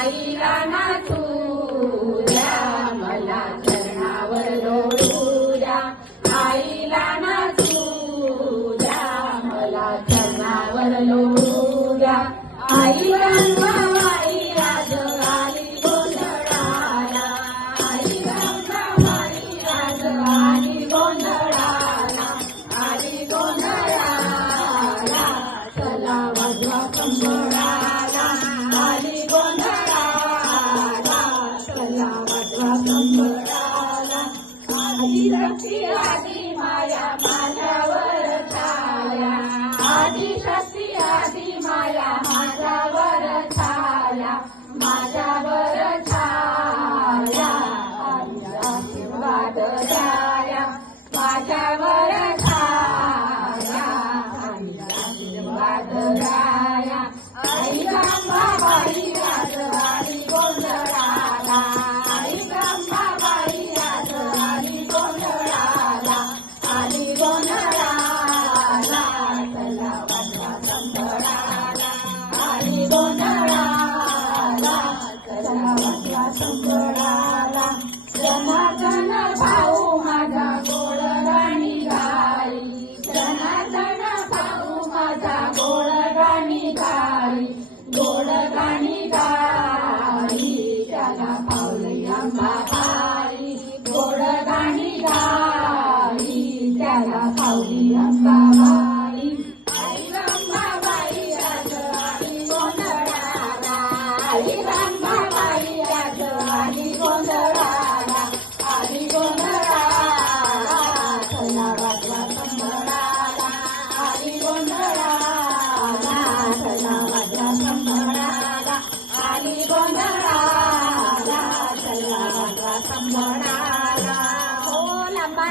आईला नाचू द्या, मला चरणावर लोळू द्या. आईला नाचू द्या, मला चरणावर लोळू द्या. आई रंगवाई आज आली गोंधळाला, आई रंगवाई आज आली गोंधळाला, आली गोंधळाला. चला वाजवा कंबळाला, आली गोंधळाला, चला वाजवा कंबळाला. आधी शक्ती आधी माया माझ्यावर छाया, आधी शक्ती आधी माया माझ्यावर छाया, माझ्यावर छाया. आशीर्वाद द्याया माझ्यावर छाया, आशीर्वाद द्याया. आई रंभाबाई आज आली गोंधळाला, आई रंभाबाई आज आली गोंधळाला, आली गोंधळाला. चला वाजवा कंबळाला, आली गोंधळाला, चला वाजवा कंबळाला. जनार्दन भाऊ माझा गोड गाणी गाई, जनार्दन भाऊ माझा गोड गाणी गाई, गोड गाणी गाई. त्याला पावली अंबाबाई, गोड गाणी गाई, त्याला पावली अंबाबाई. आई रंभाबाई आज आली गोंधळाला, आई रंभाबाई आज आली गोंधळाला, आली गोंधळाला. चला वाजवा कंबळाला, आली गोंधळाला, चला वाजवा कंबळाला, आली गोंधळाला, चला वाजवा कंबळाला. हो लांबा